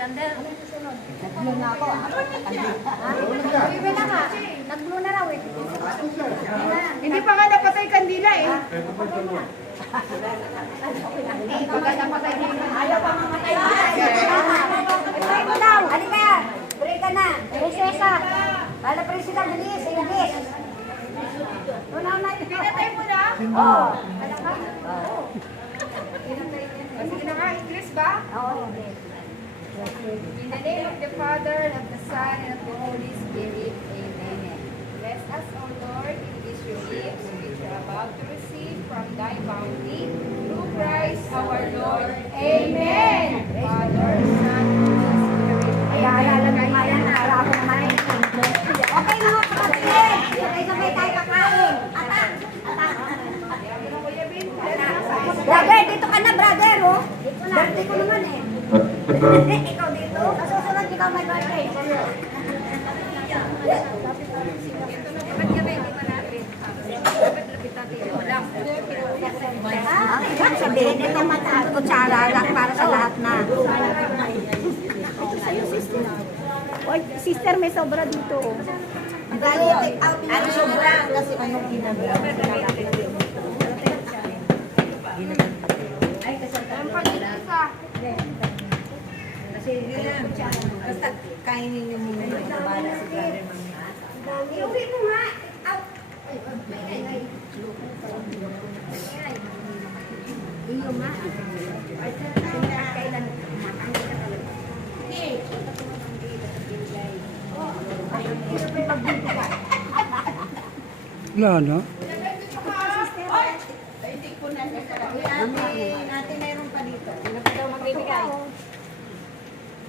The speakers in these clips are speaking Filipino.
Nag-blue na ako. Uwi na ka. Nag-blue na raw eh. Hindi pa nga napatay kandila eh. Ayaw pa mamatay. Ay mo daw. Halika. Break ka na. Resesa. Kala president bilis. Bilis. Pinatay mo na? Oo. Sige na nga, English ba? Oo. In the name of the Father, and of the Son, and of the Holy Spirit. Amen. Bless us, O Lord, in these your gifts, which we are about to receive from thy bounty, through Christ our Lord. Amen. Father, Son, and Holy Spirit. Ay, alala mo nga yan. Para ako naman eh. Okay mga kapatid. Sabay-sabay tayo kakain. Ata. Brother, dito ka na, brother, oh. Birthday ko naman eh. Ikaw dito? Kasusunod ikaw may birthday. Ang sabihin, ito mataas kutsara lang para sa lahat na. Oy, sister, may sobra dito. Ano sobra? Kasi anong ginagawa? Kasi yun lang. Basta kainin niyo muna yung bala si brother mamaya. Iuwi mo nga. Iyo nga. Kailan matanggal ka talaga. Wala na. Ate, meron pa dito. Ano pa daw magbibigay?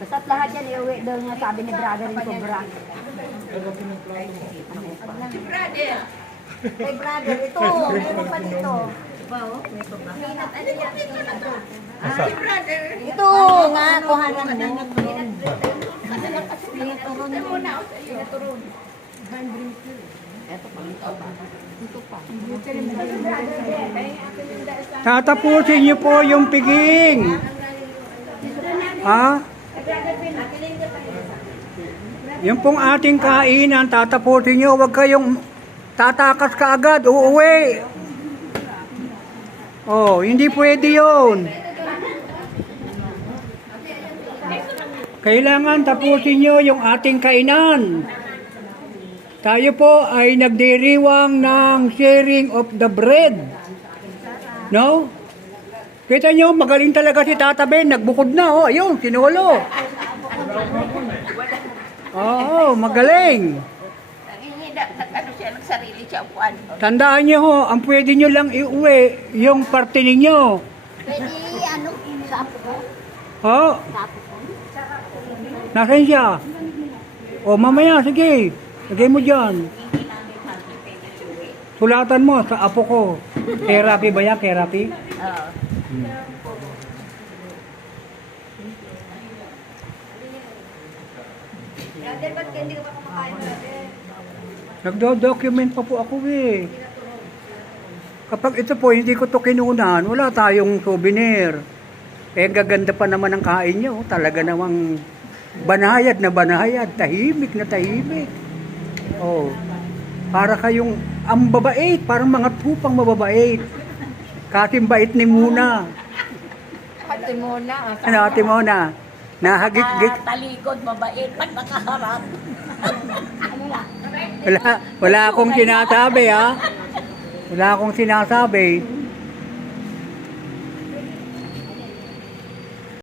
Basta't lahat yan, iuwi daw niya, sabi ni brother yung sobra. Brother. Kay brother, ito, meron pa dito. Si brother. Ito nga, kuhanan mo. Tatapusin niyo po yung piging. Ha? Yung pong ating kainan, tatapusin niyo. Huwag kayong tatakas ka agad, uuwi. Oh, hindi pwede yun. Kailangan tapusin niyo yung ating kainan. Tayo po ay nagdiriwang ng sharing of the bread. No? Kita nyo, magaling talaga si Tata Ben. Nagbukod na, oh. Ayun, sinulo. Oo, magaling. Ano siya, nagsarili siya upuan. Tandaan nyo, ho, ang pwede nyo lang iuwi, yung parte ninyo. Pwede, ano, sa apo ko? Oh, Sa apo ko? nasan siya? O, mamaya, sige. Lagay mo dyan. Sulatan mo sa apo ko. Therapy ba yan? Therapy? Oo. Brother, ba't hindi ka pa kumakain, brother? Nagdo-document pa po ako eh. Kapag ito po, hindi ko to kinunan, wala tayong souvenir. Eh, gaganda pa naman ang kain nyo. Talaga namang banayad na banayad. Tahimik na tahimik. Oh. Para kayong ang babait, parang mga tupang mababait. Kasing bait ni Muna. Ate Mona. Ano, Ate Mona? Nahagit-git. Talikod, mabait, pag nakaharap. Wala akong sinasabi, ha? Wala akong sinasabi.